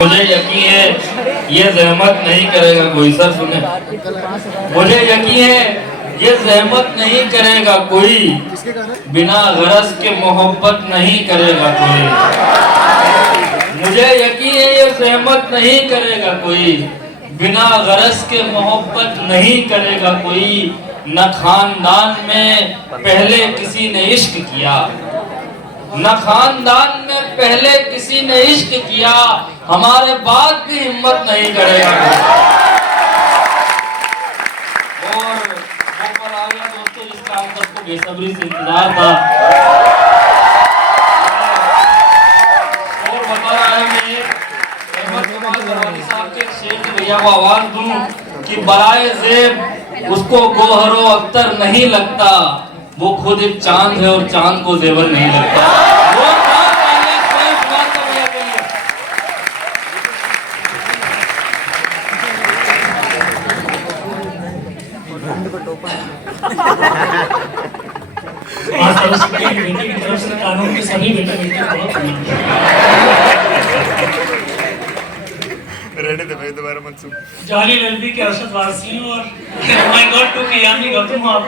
मुझे यकीन है ये जहमत नहीं करेगा कोई। सर सुने, मुझे यकीन है ये जहमत नहीं करेगा कोई, बिना गरज के मोहब्बत नहीं करेगा कोई। मुझे यकीन है ये जहमत नहीं करेगा कोई, बिना गरज के मोहब्बत नहीं करेगा कोई। न खानदान में पहले किसी ने इश्क किया, न खानदान में पहले किसी ने इश्क किया, हमारे बाद भी हिम्मत नहीं करेगा। और वो पर आ गया दोस्तों जिसका हम सबको बेसब्री से इंतजार था। और बता रहा है मैं अहमद कमाल दरवानी साहब के शेर की भैया को आवाज दूं कि बराए जेब उसको गोहरो अख्तर नहीं लगता, वो खुद एक चांद है और चांद को जेवर नहीं लगता। वो बेटे की तरफ से कानून के सभी बेटे बहुत दोबारा मंसूब जाली लल्दी के अरशद वारसी और माय गॉड टू के यानी गौतम आप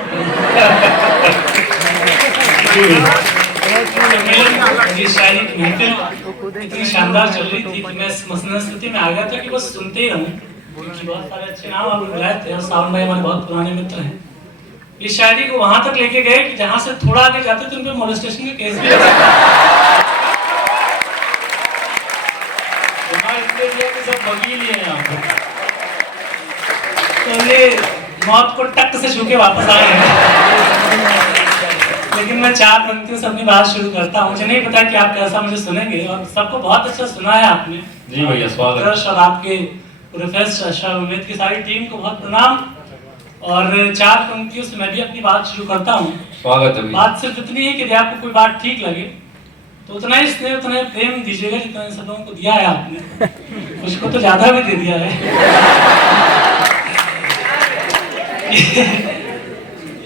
ये शायरी की महफिल इतनी शानदार चल रही थी कि मैं इस मसनद स्थिति में आ गया था कि बस सुनते ही रहूं, क्योंकि बहुत सारे अच्छे नाम आप बुलाए थे और सावन भाई हमारे बहुत पुराने मित्र हैं। ये शायरी को वहां तक लेके गए कि जहां से थोड़ा आगे जाते थे उन पे मोलेस्टेशन के केस भी सब वकील ही हैं। तो ये मौत को टक से छू के वापस आए हैं। लेकिन मैं चार पंक्तियों से अपनी बात शुरू करता हूँ। मुझे नहीं पता कि आप कैसा मुझे सुनेंगे, और सबको बहुत अच्छा सुना है आपने। जी भैया स्वागत। और आपके पूरे फेस्ट अशर उम्मीद की सारी टीम को बहुत प्रणाम। और चार पंक्तियों से मैं भी अपनी बात शुरू करता हूँ। स्वागत है। बात सिर्फ इतनी है कि यदि आपको कोई बात ठीक लगे तो उतना ही स्नेह उतना ही प्रेम दीजिएगा जितना इन सब लोगों को दिया है आपने। उसको तो ज्यादा भी दे दिया है।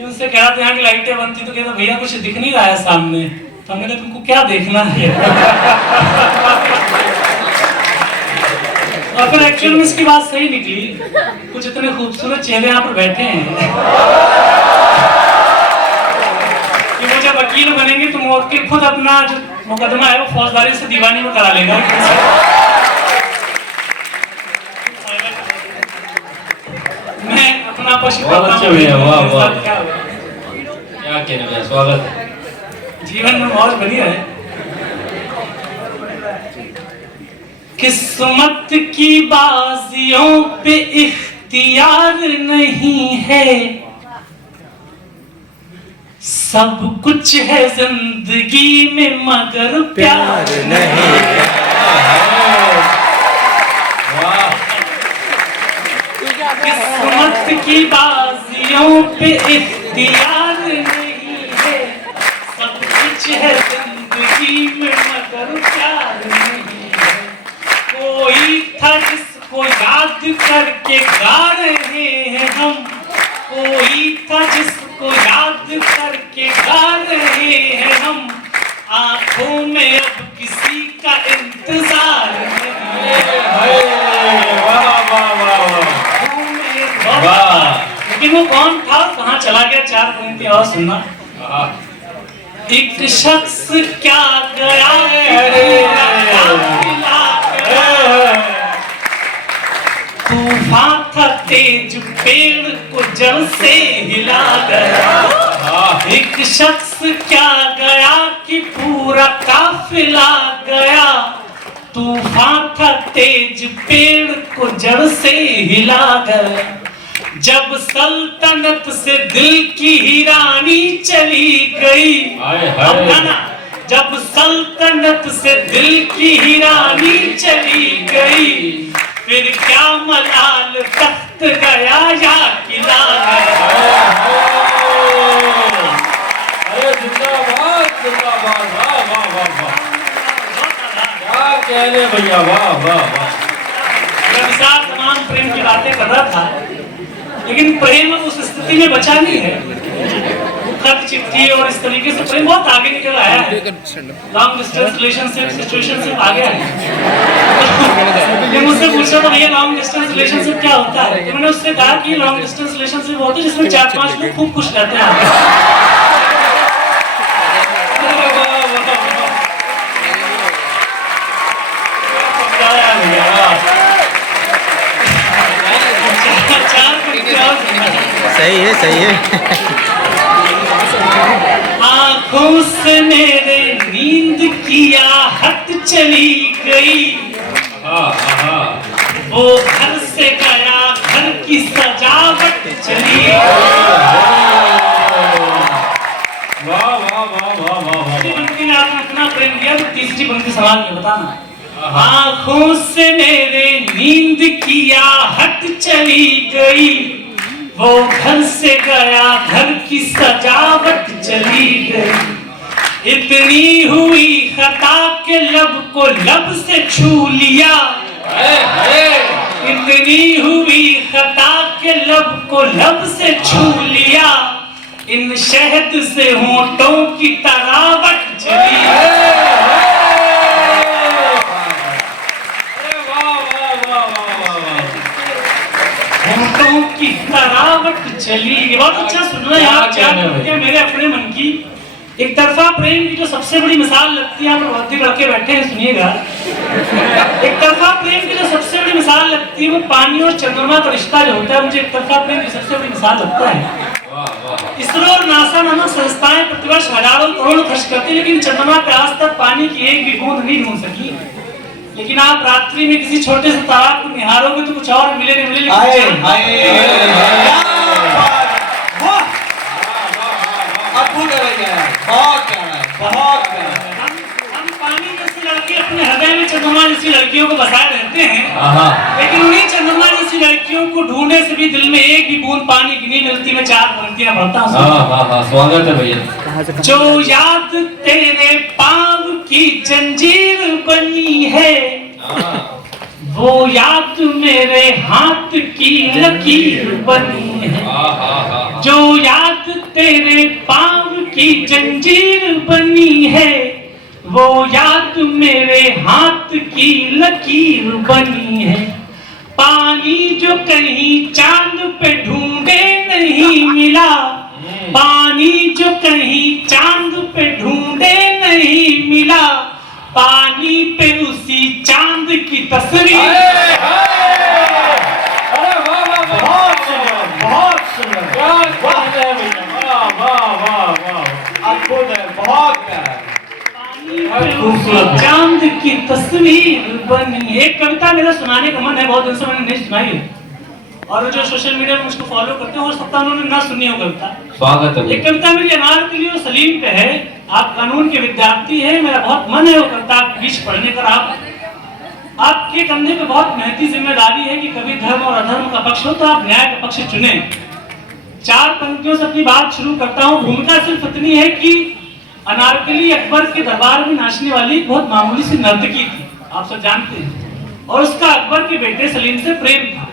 उनसे कह रहा था यहाँ की लाइटें बंद थी तो कहता भैया कुछ दिख नहीं रहा है सामने। तो हमने कहा तुमको क्या देखना है। और फिर एक्चुअल में इसकी बात सही निकली। कुछ इतने खूबसूरत चेहरे यहाँ पर बैठे हैं कि वो जब वकील बनेंगे तो मुवक्किल खुद अपना जो मुकदमा है वो फौजदारी से दीवानी में करा लेगा। मैं अपना पशु क्या कहना, स्वागत है। जीवन में मौज बनी है। किस्मत की बाजियों पे इख्तियार नहीं है, सब कुछ है जिंदगी में मगर प्यार नहीं है। किस्मत की बाजियों पे इख्तियार नहीं है, सब कुछ है जिंदगी में मगर प्यार नहीं है। कोई था जिसको याद करके गा रहे हैं हम, कोई था जिसको याद करके गा रहे हैं हम, आंखों में अब किसी का इंतजार नहीं है। लेकिन वो कौन था, कहाँ चला गया, चार पंक्ति और सुनना। एक शख्स क्या गया तूफान था तेज पेड़ को जड़ से हिला गया। एक शख्स क्या गया कि पूरा काफिला गया, तूफान था तेज पेड़ को जड़ से हिला गया। जब सल्तनत से दिल की हिरानी चली गई, जब सल्तनत से दिल की हिरानी चली गई, फिर क्या मलाल तख्त गया या किला गया। अरे जिंदाबाद जिंदाबाद, वाह वाह वाह वाह, क्या कह रहे भैया, वाह वाह वाह। तमाम प्रेम की बातें कर रहा था, लेकिन प्रेम उस स्थिति में बचा नहीं है। खत चिट्ठी और इस तरीके से प्रेम बहुत आगे निकल आया है। लॉन्ग डिस्टेंस रिलेशनशिप सिचुएशनशिप आ गया है। ये मुझसे पूछा तो भैया लॉन्ग डिस्टेंस रिलेशनशिप क्या होता है, तो मैंने उससे कहा कि लॉन्ग डिस्टेंस रिलेशनशिप होता है जिसमें 4-5 लोग खूब खुश रहते हैं। सही है, सही है। आंखों से मेरे नींद किया हट चली गई, वो घर से गया घर की सजावट चली पंक्ति में आपने इतना प्रेम दिया तो तीसरी पंक्ति सवाल में बताना। आंखों से मेरे नींद किया हट चली गई, वो घर से गया घर की सजावट चली गई, इतनी हुई खता के लब को लब से छू लिया, इतनी हुई खता के लब को लब से छू लिया, इन शहद से होंठों की तरावट चली। होंठों की तरावट चली। बहुत अच्छा सुन रहे हैं आप, क्या मेरे अपने मन की एक तरफा प्रेम की जो सबसे बड़ी मिसाल लगती है, आप बहुत लड़के बैठे हैं सुनिएगा, एक तरफा प्रेम की जो सबसे बड़ी मिसाल लगती है वो पानी और चंद्रमा का रिश्ता जो होता है, मुझे एक तरफा प्रेम की सबसे बड़ी मिसाल लगता है। इसरो और नासा नामक संस्थाएं प्रतिवर्ष हजारों करोड़ खर्च करती है, लेकिन चंद्रमा पे आज तक पानी की एक भी बूंद नहीं ढूंढ सकी। लेकिन आप रात्रि में किसी छोटे से तालाब को निहारोगे तो कुछ और मिले नहीं मिले, हम पानी जैसी लड़की अपने हृदय में चंद्रमा जैसी लड़कियों को बसाए रहते हैं, लेकिन उन्हीं चंद्रमा जैसी लड़कियों को ढूंढने से भी दिल में एक भी बूंद पानी की नहीं मिलती। मैं 4 पंक्तियां पढ़ता हूँ। स्वागत है भैया। जो याद तेरे पाँव की जंजीर बनी है, वो याद मेरे हाथ की लकीर बनी है, जो याद तेरे पाँव की जंजीर बनी है, वो याद मेरे हाथ की लकीर बनी है, पानी जो कहीं चांद पे ढूंढे नहीं मिला, पानी जो कहीं चांद पे ढूंढे नहीं मिला, पानी पे उसी चांद की तस्वीर। बहुत सुंदर, चांद की तस्वीर बनी। एक कविता मेरा सुनाने का मन है, बहुत दिन से मैंने नहीं सुनाई है, और जो सोशल मीडिया में मुझको फॉलो करते हैं हो सकता है उन्होंने ना सुनी हो कविता। स्वागत है। एक कविता मेरी अनारकली और सलीम पे है। आप कानून के विद्यार्थी हैं, मेरा बहुत मन है वो कविता आपके बीच पढ़ने का। आपके कंधे पे बहुत मेहनती जिम्मेदारी है कि कभी धर्म और अधर्म का पक्ष हो तो आप न्याय का पक्ष चुने। 4 पंक्तियों से अपनी बात शुरू करता हूँ। भूमिका सिर्फ इतनी है कि अनारकली अकबर के दरबार में नाचने वाली बहुत मामूली सी नर्तकी थी, आप सब जानते हैं, और उसका अकबर के बेटे सलीम से प्रेम था।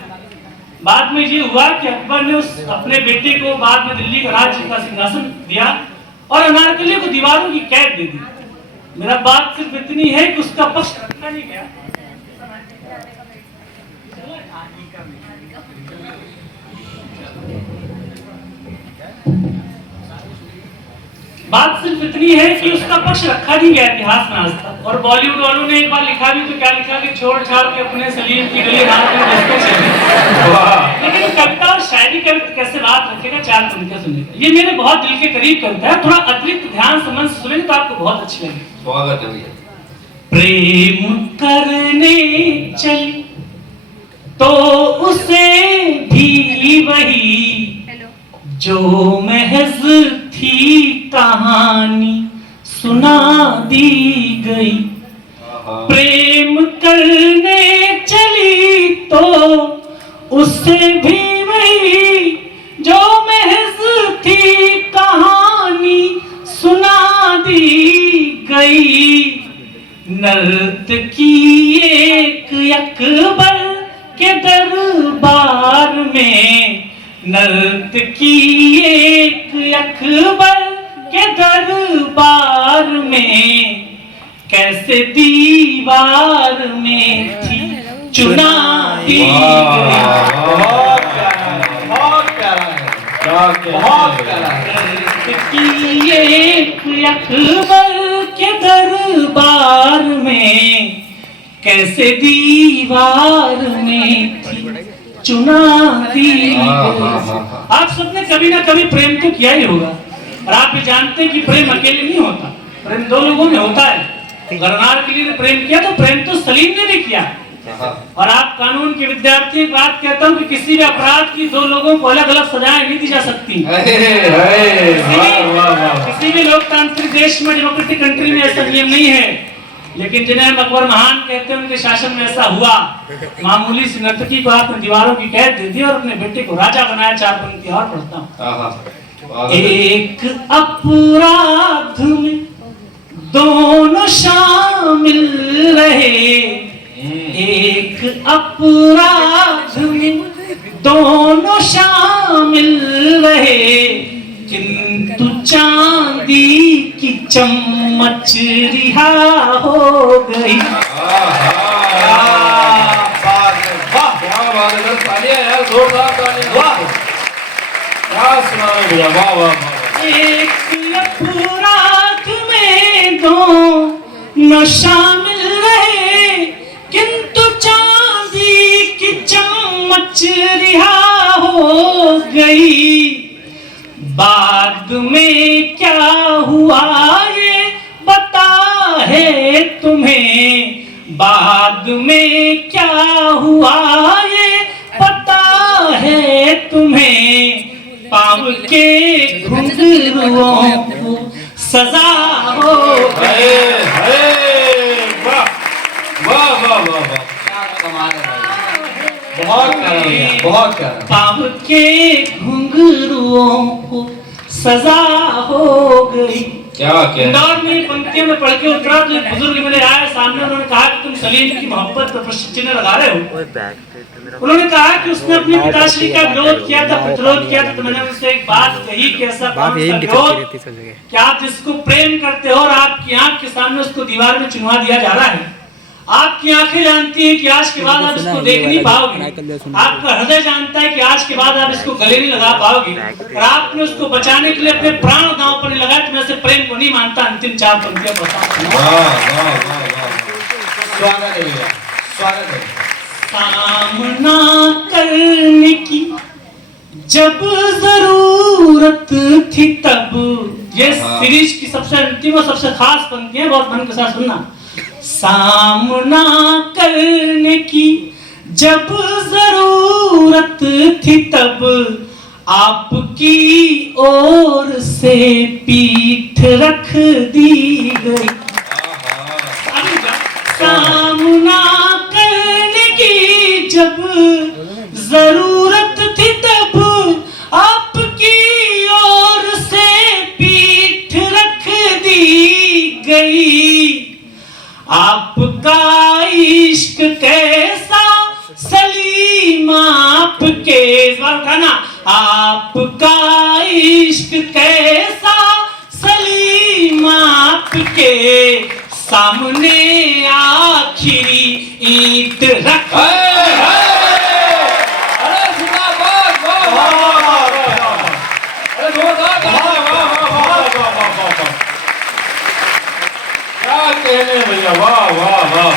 बाद में ये हुआ कि अकबर ने उस अपने बेटे को बाद में दिल्ली का राज्य का सिंहासन दिया और अनारकली को दीवारों की कैद दे दी। मेरा बात सिर्फ इतनी है कि उसका पक्ष रखा नहीं गया। बात सिर्फ इतनी है कि उसका पक्ष रखा नहीं गया इतिहास में आज तक। और बॉलीवुड वालों ने एक बार लिखा भी तो क्या लिखा कि छोड़ छाड़ के अपने सलीम की गली रात में बजते चले। लेकिन कविता और शायरी का कैसे बात रखेगा, 4 पंक्तियां सुनिएगा। ये मेरे बहुत दिल के करीब कविता है, थोड़ा अतिरिक्त ध्यान से मन से सुनेंगे तो आपको बहुत अच्छी लगेगी। स्वागत है भैया। प्रेम करने चली तो उसे भी वही जो महज थी कहानी सुना दी गई। प्रेम करने चली तो उससे भी वही जो महज थी कहानी सुना दी गई। नर्तकी एक अकबर के दरबार में, नर्तकी एक अकबर दरबार में कैसे दीवार में थी चुना दी गई। बहुत प्यारा है, बहुत प्यारा है, बहुत प्यारा है। कि एक अकबर के दरबार में कैसे दीवार में थी चुना दी गई। आप सबने कभी ना कभी प्रेम तो किया ही होगा, और आप ये जानते हैं कि प्रेम अकेले नहीं होता, प्रेम दो लोगों में होता है। गरनार के लिए प्रेम किया तो प्रेम तो सलीम ने भी किया। और आप कानून के विद्यार्थी एक बात कहता हूँ कि किसी भी अपराध की दो लोगों को अलग अलग सजाएं नहीं दी जा सकती। किसी भी लोकतांत्रिक देश में, डेमोक्रेटिक कंट्री में ऐसा नियम नहीं है। लेकिन जिन्हें हम अकबर महान कहते हैं, उनके शासन में ऐसा हुआ। मामूली सी नर्तकी को आपने दीवारों की कैद दे दी और अपने बेटे को राजा बनाया। 4 पंक्ति और पढ़ता हूँ। एक अपराध में दोनों शामिल रहे, एक अपराध में दोनों शामिल रहे, किंतु चांदी की चम्मच रिहा हो गई। एक अपराध में दोनों शामिल रहे, किंतु चांदी की चम्मच रिहा हो गई। बाद में क्या हुआ ये पता है तुम्हें, बाद में क्या हुआ ये पता है तुम्हें, पाँव के घुंघरुओं को सजा हो गए। बहुत प्यारा, बहुत प्यारा। पाँव के घुंघरुओं को सजा हो गई। क्या इंदौर में पंक्तियों में पढ़ के उतरा तो एक बुजुर्ग मेरे आए सामने, उन्होंने कहा कि तुम सलीम की मोहब्बत पर प्रश्न चिन्ह लगा रहे हो। उन्होंने कहा कि उसने अपनी पिताश्री का विरोध किया था, प्रतिरोध किया था। तो मैंने उनसे एक बात कही कि ऐसा कौन सा विरोध कि आप जिसको प्रेम करते हो और आपकी आंख के सामने उसको दीवार में चुनवा दिया जा रहा है। आपकी आंखें जानती हैं कि आज के बाद आप इसको देख नहीं पाओगे, आपका हृदय जानता है कि आज के बाद आप इसको गले नहीं लगा पाओगे, और आपने उसको बचाने के लिए अपने प्राण दांव पर नहीं लगाए। तो मैं ऐसे प्रेम को नहीं मानता। अंतिम 4 पंक्तियां स्वागत है भैया, स्वागत है। सामना करने की जब जरूरत थी तब, ये सीरीज की सबसे अंतिम और सबसे खास पंक्ति है, बहुत मन के साथ सुनना। सामना करने की जब जरूरत थी तब, आपकी ओर से पीठ रख दी गई। सामना करने की जब जरूरत थी तब, आपकी ओर से पीठ रख दी गई। आपका इश्क कैसा सलीम आपके, गाना, आपका इश्क कैसा सलीम आपके, सामने आखिरी ईंट रख। भैया वाह वाह वाह।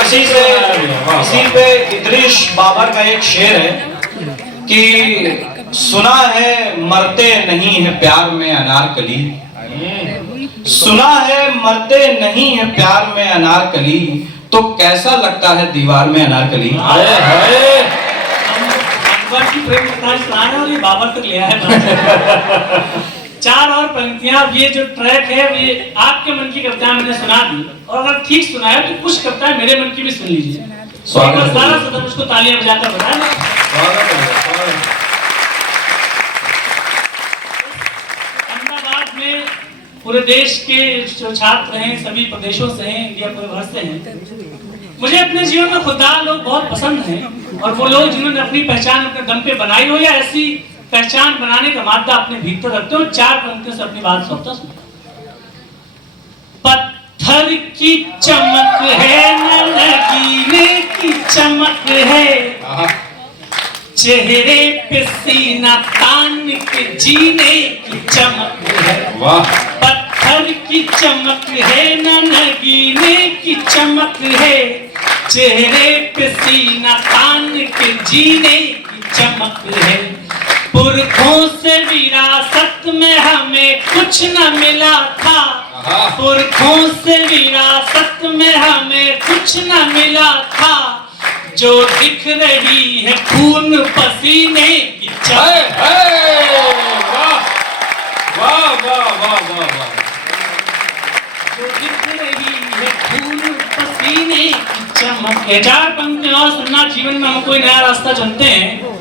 इसी पे इदरीश बाबर का एक शेर है कि सुना है मरते नहीं है प्यार में अनारकली, सुना है मरते नहीं है प्यार में अनारकली, तो कैसा लगता है दीवार में अनारकली। अकबर की प्रेम कथा सुना है और ये बाबर तक ले आया है। 4 और पंक्तियां। ये जो ट्रैक है ये आपके मन की कविता मैंने सुना दी, और अगर ठीक सुना है तो कुछ कविताएं मेरे मन की भी सुन लीजिए। सारा सदन उसको तालियां बजाकर बताएं। अहमदाबाद में पूरे देश के जो छात्र हैं, सभी प्रदेशों से हैं, इंडिया पूरे भर से हैं। मुझे अपने जीवन में खुदा लोग बहुत पसंद हैं, और वो लोग जिन्होंने अपनी पहचान अपने दम पे बनाई हो या ऐसी पहचान बनाने का मादा अपने भीतर रखते हो। 4 पंक्तियों से अपनी बात सौंपता हूं। पत्थर की चमक है न नगीने की चमक है, चेहरे पे सीना तान के जीने की चमक है। वाह। पत्थर की चमक है न नगीने की चमक है, चेहरे पे सीना तान के जीने की चमक है। पुरखों से विरासत में हमें कुछ न मिला था, पुरखों से विरासत में हमें कुछ न मिला था, जो दिख रही है खून पसीने की चमक। वाह वाह वाह वाह वाह वाह। जो दिख रही है खून पसीने की चमक। 4 पंक्तियां और सुनना। जीवन में हम कोई नया रास्ता चुनते हैं।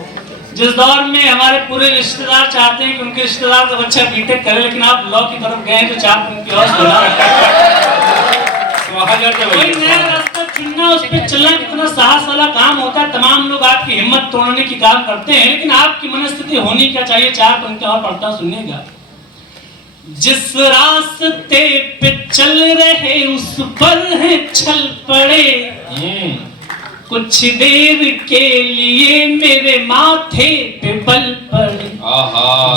जिस दौर में हमारे पूरे रिश्तेदार चाहते हैं कि उनके रिश्तेदार का बच्चा बीटेक करे, लेकिन आप लॉ की तरफ गए तो 4 पंक्तियां और सुना। कोई नया रास्ता चुनना, उस पर चलना कितना साहस वाला काम होता है। तमाम लोग आपकी हिम्मत तोड़ने की काम करते हैं, लेकिन आपकी मनस्थिति होनी क्या चाहिए। 4 पंक्तियां और पढ़ता हूं, सुनिएगा। जिस रास्ते पे चल रहे उस पर है छल पड़े, कुछ देर के लिए मेरे माथे पे बल पड़े।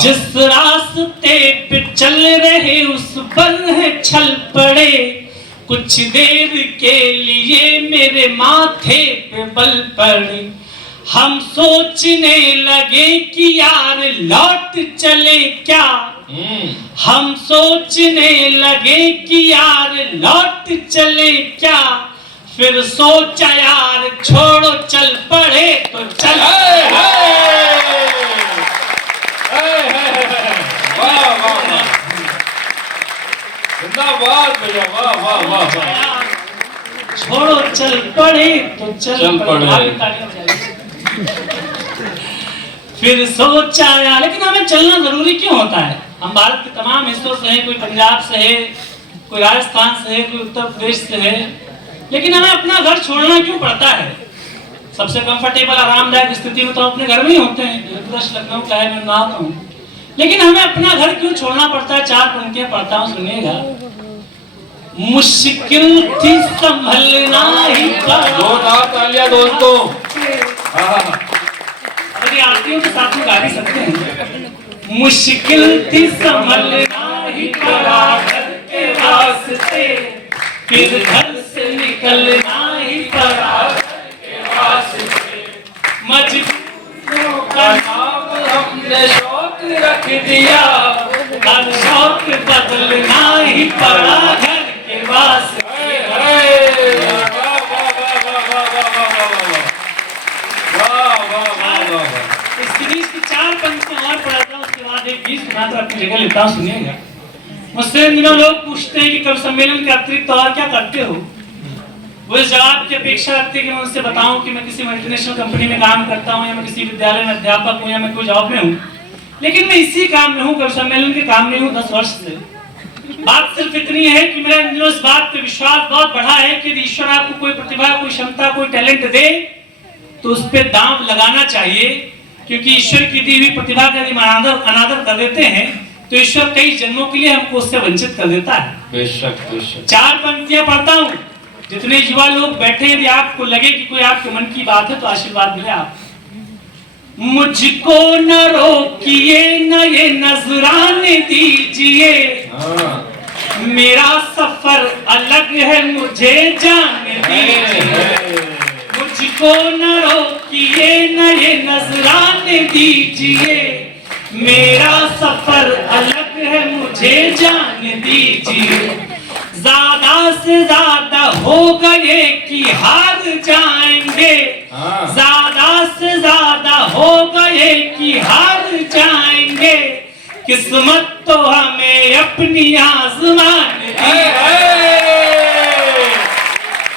जिस रास्ते पे चल रहे उस पर है छल पड़े, कुछ देर के लिए मेरे माथे पे बल पड़े। हम सोचने लगे कि यार लौट चले क्या, हम सोचने लगे कि यार लौट चले क्या, फिर सोचा यार छोड़ो चल पड़े तो चल। जिंदाबाद भैया, वाह वाह वाह वाह। छोड़ो चल पड़े तो चल पड़े। फिर सोचा यार, लेकिन हमें चलना जरूरी क्यों होता है? हम भारत के तमाम हिस्सों से हैं, कोई पंजाब से है, कोई राजस्थान से है, कोई उत्तर प्रदेश से है, लेकिन हमें अपना घर छोड़ना क्यों पड़ता है? सबसे कंफर्टेबल आरामदायक स्थिति में तो अपने घर में ही होते हैं। लखनऊ का है, मैं आता हूँ, लेकिन हमें अपना घर क्यों छोड़ना पड़ता है? 4 पंक्तियां पढ़ता हूँ, सुनिएगा। मुश्किल थी संभलना ही पड़ा। तालियां दोस्तों। अगर आरतियों के साथ में गा भी सकते हैं। मुश्किल थी संभलना ही पड़ा घर के वास्ते, फिर घर से निकलना ही पड़ा घर के वास्ते। मजबूरों का नाम हमने शौक रख दिया, हर शौक बदलना ही पड़ा घर के वास्ते। इसकी 4 पंक्तियां और पढ़ाता हूं, उसके बाद एक गीत सुनाकर अपनी जगह लेता हूं, सुनिएगा। मुझसे इन दिनों लोग पूछते हैं कि कवि सम्मेलन के अतिरिक्त और क्या करते हो? वो इस जवाब की अपेक्षा रखते हैं कि मैं उनसे बताऊं कि मैं किसी मल्टीनेशनल कंपनी में काम करता हूं, या मैं किसी विद्यालय में अध्यापक हूं, या मैं कोई जॉब में हूं। लेकिन मैं इसी काम में हूं, कवि सम्मेलन के काम में हूं 10 वर्ष से। बात सिर्फ इतनी है कि मेरा इन दिनों इस बात पे विश्वास बहुत बढ़ा है कि यदि ईश्वर आपको कोई प्रतिभा, कोई क्षमता, कोई टैलेंट दे तो उस पर दांव लगाना चाहिए, क्योंकि ईश्वर की दी हुई प्रतिभा का यदि अनादर कर देते हैं तो ईश्वर कई जन्मों के लिए हमको उससे वंचित कर देता है। बेशक बेशक। 4 पंक्तियां पढ़ता हूं। जितने युवा लोग बैठे, यदि आपको लगे कि कोई आपके मन की बात है तो आशीर्वाद मिले आप। मुझको न रोकिए, न ये नजराने दीजिए, मेरा सफर अलग है मुझे जाने दीजिए। मुझको न रोकिए, न ये नजराने दीजिए, मेरा सफर अलग है मुझे जाने दीजिए। ज्यादा से ज्यादा हो गए कि हार जाएंगे, ज्यादा से ज्यादा हो गए कि हार जाएंगे, किस्मत तो हमें अपनी आजमाने दी।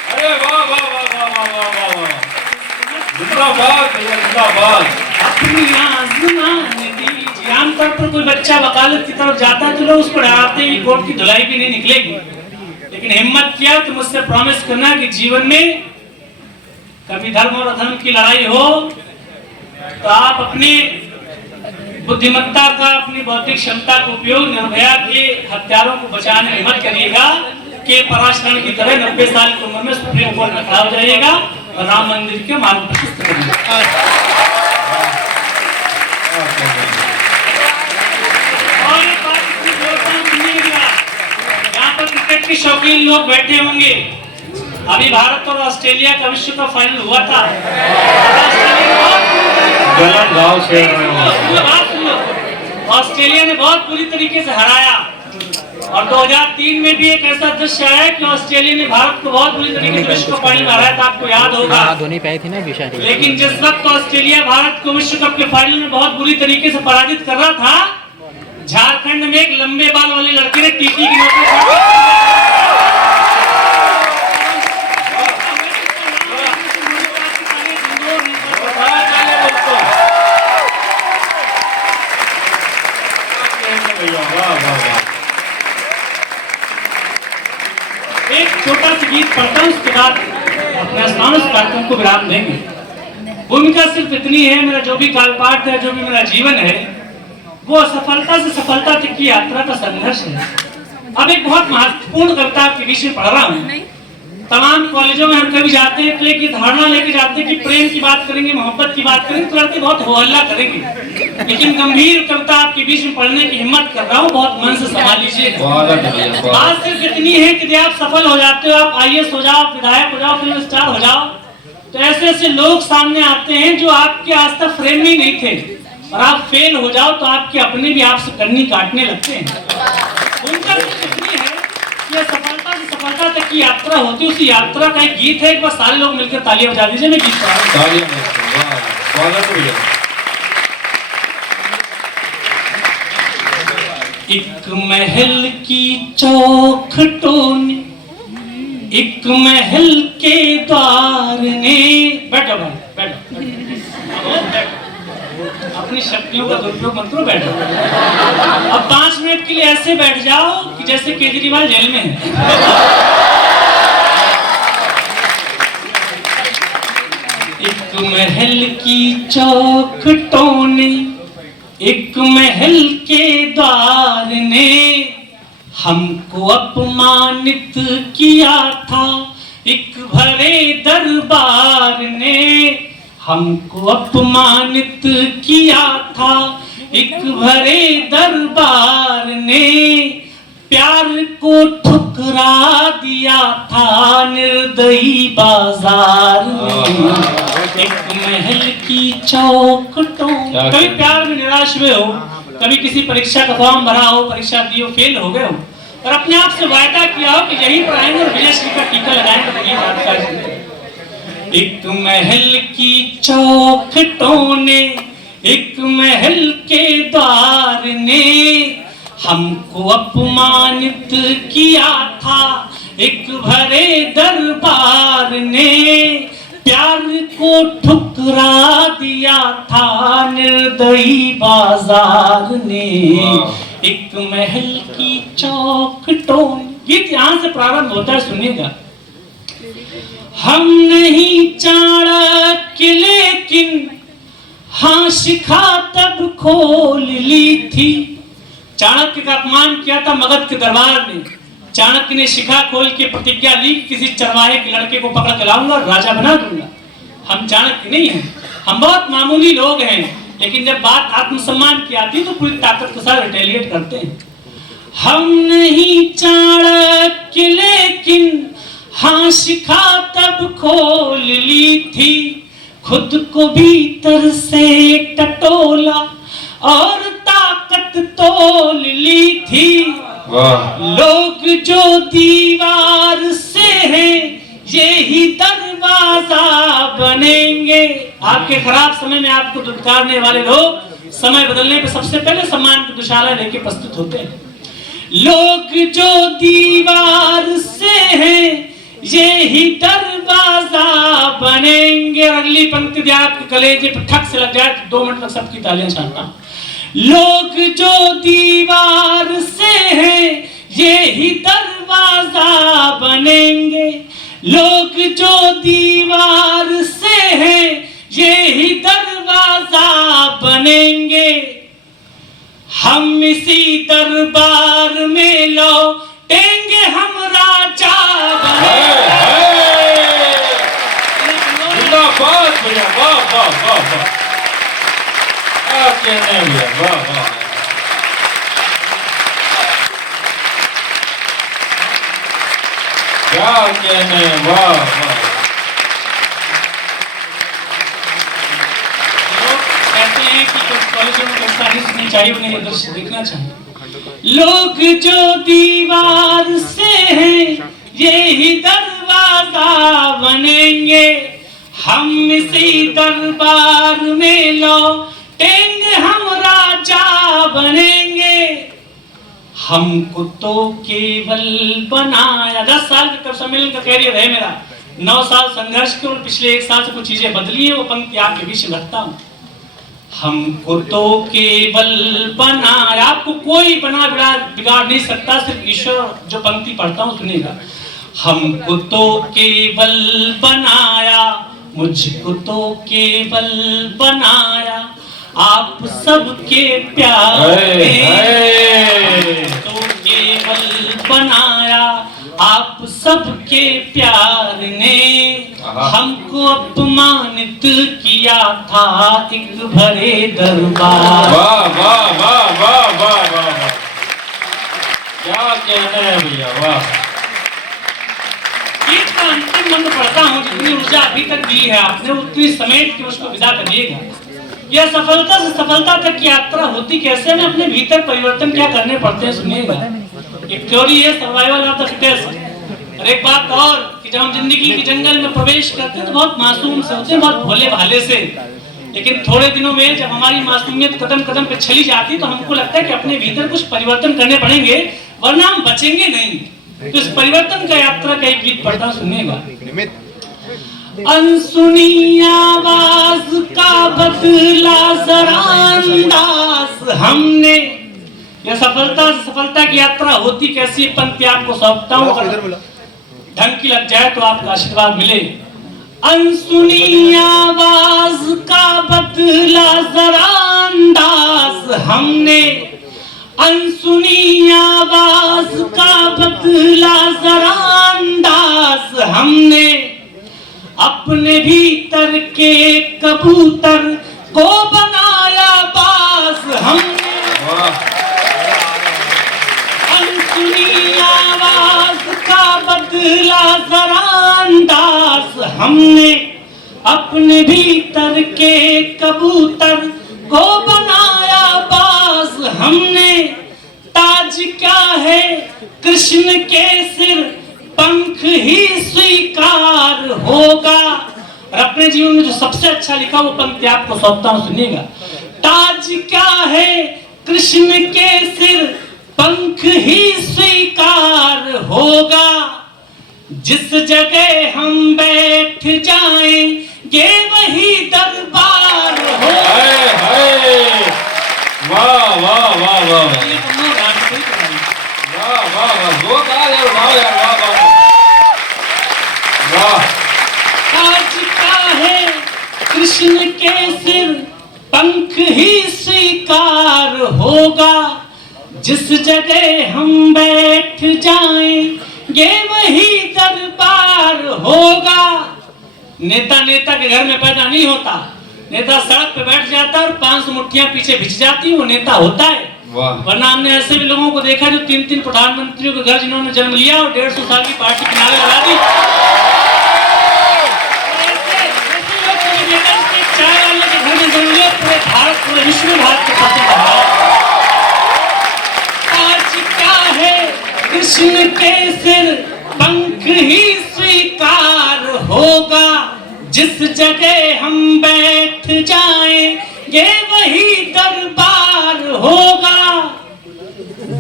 अरे वाह वाह वाह वाह वाह वाह वाह, जिंदाबाद जिंदाबाद। अपनी आजमाने दीजिए। आमतौर पर कोई बच्चा वकालत की तरफ जाता है तो लोग उसको डराते हैं कि कोर्ट की धुलाई भी नहीं निकलेगी, लेकिन हिम्मत किया तो मुझसे प्रॉमिस करना कि जीवन में कभी धर्म और अधर्म की लड़ाई हो तो आप अपने बुद्धिमत्ता का, अपनी बौद्धिक क्षमता का उपयोग निर्भया के हत्यारों को बचाने में मत करिएगा कि पराशरण की तरह 90 साल की उम्र में सुप्रीम कोर्ट में खड़ा हो जाइएगा और राम मंदिर के मार्ग प्रशस्त करिएगा। और एक बात सुनिएगा, यहाँ पर क्रिकेट के शौकीन लोग बैठे होंगे। अभी भारत और ऑस्ट्रेलिया का विश्व कप फाइनल हुआ था। ऑस्ट्रेलिया ने बहुत बुरी तरीके से हराया और 2003 में भी एक ऐसा दृश्य आया कि ऑस्ट्रेलिया ने भारत को बहुत बुरी तरीके से विश्व कप फाइनल में हराया था, आपको याद होगा। धोनी पे थी ना विशाल। लेकिन जिस वक्त ऑस्ट्रेलिया भारत को विश्व कप के फाइनल में बहुत बुरी तरीके से पराजित कर रहा था, झारखंड में एक लंबे बाल वाले लड़के ने टीटी की नौकरी एक छोटा सा गीत पढ़ता हूं, उसके बाद अपने स्नान कार्यक्रम को विराम देंगे। भूमिका सिर्फ इतनी है, मेरा जो भी कालपाठ है, जो भी मेरा जीवन है, वो सफलता से सफलता तक की यात्रा का संघर्ष है। अब एक बहुत महत्वपूर्ण कविता आपके बीच में पढ़ रहा हूँ। तमाम कॉलेजों में हम कभी जाते हैं तो एक धारणा लेके जाते हैं कि प्रेम की बात करेंगे, मोहब्बत की बात करेंगे तो लड़के बहुत हो हल्ला करेंगे, लेकिन गंभीर कविता आपके बीच में पढ़ने की हिम्मत कर रहा हूँ, बहुत मन से संभाल लीजिए। बात सिर्फ इतनी है कि जब आप सफल हो जाते हो, आप IAS हो जाओ, विधायक हो जाओ, फिल्म स्टार हो जाओ, तो ऐसे ऐसे लोग सामने आते हैं जो आपके आज तक फ्रेम में नहीं थे, और आप फेल हो जाओ तो आपके अपने भी आपसे कन्नी काटने लगते हैं। उनका सिर्फ इतनी है कि सफलता से सफलता तक की यात्रा होती है, उसी यात्रा का एक गीत है। एक बार सारे लोग मिलकर तालियां बजा दीजिए, मैं गीत एक महल की चौखटों ने, एक महल के द्वार ने, बैठो भाई बैठो, अपनी शक्तियों का दुरुपयोग मत करो, बैठो। अब 5 मिनट के लिए ऐसे बैठ जाओ कि जैसे केजरीवाल जेल में है। एक महल की चौखटों ने, एक महल के द्वार ने हमको अपमानित किया था, एक भरे दरबार ने हमको अपमानित किया था, एक भरे दरबार ने प्यार को ठुकरा दिया था निर्दयी बाजार में। एक महल की चौखटों, कभी प्यार में निराश हुए हो, कभी किसी परीक्षा का फॉर्म भरा हो, परीक्षा दी हो, फेल हो गए हो और अपने आप से वायदा किया हो कि यहीं पर आएंगे और विजयश्री का टीका लगाएंगे, तो ये बात का एक महल की चौखटों ने, एक महल के द्वार ने हमको अपमानित किया था, एक भरे दरबार ने प्यार को ठुकरा दिया था निर्दयी बाजार ने। एक महल की चौखटों, गीत यहाँ से प्रारंभ होता है, सुनिएगा। हम नहीं चाणक्य लेकिन हाँ शिखा तब खोल ली थी। चाणक्य का अपमान किया था मगध के दरबार में। चाणक्य ने शिखा खोल के प्रतिज्ञा ली, किसी चरवाहे के लड़के को पकड़ के लाऊंगा, राजा बना दूंगा। हम चाणक्य नहीं हैं, हम बहुत मामूली लोग हैं, लेकिन जब बात आत्मसम्मान की आती है तो पूरी ताकत के साथ रिटेलिएट करते हैं। हम नहीं चाणक्य लेकिन हाँ शिखा तब खोल ली थी, खुद को भीतर से टटोला और ताकत तोल ली थी। लोग जो दीवार से हैं ये ही दरवाजा बनेंगे। आपके खराब समय में आपको दुत्कारने वाले लोग समय बदलने पे सबसे पहले सम्मान की दुशाला लेके प्रस्तुत होते हैं। लोग जो दीवार से हैं ये ही दरवाजा बनेंगे। अगली पंक्ति भी आपके कलेजे पे ठक से लग जाए तो 2 मिनट तक सबकी तालियां छानता हूं। लोग जो दीवार से हैं ये ही दरवाजा बनेंगे। लोग जो दीवार से हैं ये ही दरवाजा बनेंगे। दरबार में लौटेंगे हम राजा जिंदाबाद भैया, वाह वाह वाह वाह, क्या कहने हैं भैया, वाह वाह। क्या कहने हैं, वाह वाह। कहते हैं कि कॉलेजों में सारी सुननी चाहिए, उन्हें ये दृश्य देखना चाहिए। लोग जो दीवार से हैं यही दरवाजा बनेंगे, हम इसी दरबार में लौटेंगे हम राजा बनेंगे। हमको तो केवल बनाया, 10 साल के कवि सम्मेलन का कैरियर है मेरा, 9 साल संघर्ष के और पिछले 1 साल से कुछ चीजें बदली है, वो पंक्ति आपके बीच में रखता हूं। हमको तो केवल बनाया, आपको कोई बना बिगाड़ नहीं सकता, सिर्फ ईश्वर। जो पंक्ति पढ़ता हूं सुनिएगा। हमको तो केवल बनाया, मुझको तो केवल बनाया, आप सबके प्यार ने तो केवल बनाया, आप सबके प्यार ने हमको अपमानित किया था एक भरे दरबार। वाह वाह वाह वाह वाह वाह, क्या कहना है भैया, वाह। गीत का अंतिम मंत्र पढ़ता हूँ, जितनी ऊर्जा अभी तक दी है आपने उतनी समेट के उसको विदा करिएगा। यह सफलता से सफलता तक की यात्रा होती कैसे, में अपने भीतर परिवर्तन क्या करने पड़ते हैं सुनिएगा। एक थ्योरी है सर्वाइवल ऑफ द फिटेस्ट। और एक बात और कि जब हम जिंदगी के जंगल में प्रवेश करते हैं तो बहुत मासूम से होते हैं, बहुत भोले भाले से, लेकिन थोड़े दिनों में जब हमारी मासूमियत कदम कदम पे चली जाती है तो हमको लगता है कि अपने भीतर कुछ परिवर्तन करने पड़ेंगे वरना हम बचेंगे नहीं। तो इस परिवर्तन का यात्रा का एक गीत पढ़ता सुनिएगा। अनसुनी आवाज का बदला जरा अंदाज हमने, यह सफलता से सफलता की यात्रा होती कैसी, पंक्ति आपको सौंपता हूं, ढंग की लग जाए तो आपका आशीर्वाद मिले। अनसुनी आवाज का बदला जरा अंदाज हमने, अनसुनी आवाज का बदला जरा अंदाज हमने, अपने भीतर के कबूतर को बनाया बाज हमने। अनसुनी आवाज का बदला जरा अंदाज हमने, अपने भीतर के कबूतर को बनाया बाज हमने। ताज क्या है कृष्ण के सिर, पंख ही स्वीकार होगा। और अपने जीवन में जो सबसे अच्छा लिखा वो पंक्ति आपको सौंपता हूं सुनिएगा। ताज क्या है कृष्ण के सिर, पंख ही स्वीकार होगा। जिस जगह हम बैठ जाएंगे वही दरबार होगा। वाह वाह वाह वाह वाह वाह वाह, जोरदार है, वाह यार, वाह वाह वाह। आज का है कृष्ण के सिर, पंख ही स्वीकार होगा। जिस जगह हम बैठ जाएंगे वही दरबार होगा। नेता नेता के घर में पैदा नहीं होता, नेता सड़क पे बैठ जाता है और 500 मुट्ठियां पीछे भिज जाती, वो नेता होता है। वरना हमने ऐसे भी लोगों को देखा जो 3-3 प्रधानमंत्रियों के घर जिन्होंने जन्म लिया और 150 साल की पार्टी किनारे लगा दी। चाय वाले के घर में जन्म लिया, पूरे भारत, पूरे विश्व में भारत के प्रति। आज क्या है कृष्ण के सिर, पंख ही स्वीकार होगा। जिस जगह हम बैठ जाएंगे वही दरबार होगा।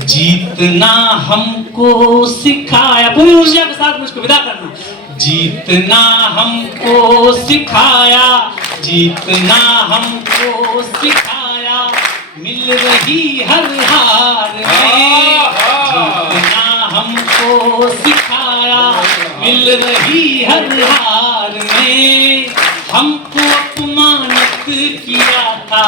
जीतना हमको सिखाया, पूरी ऊर्जा के साथ मुझको विदा करना। जीतना हमको सिखाया, जीतना हमको सिखाया, मिल रही हर हार में। जीतना हमको सिखाया, मिल रही हर हार में। हमको अपमानित किया था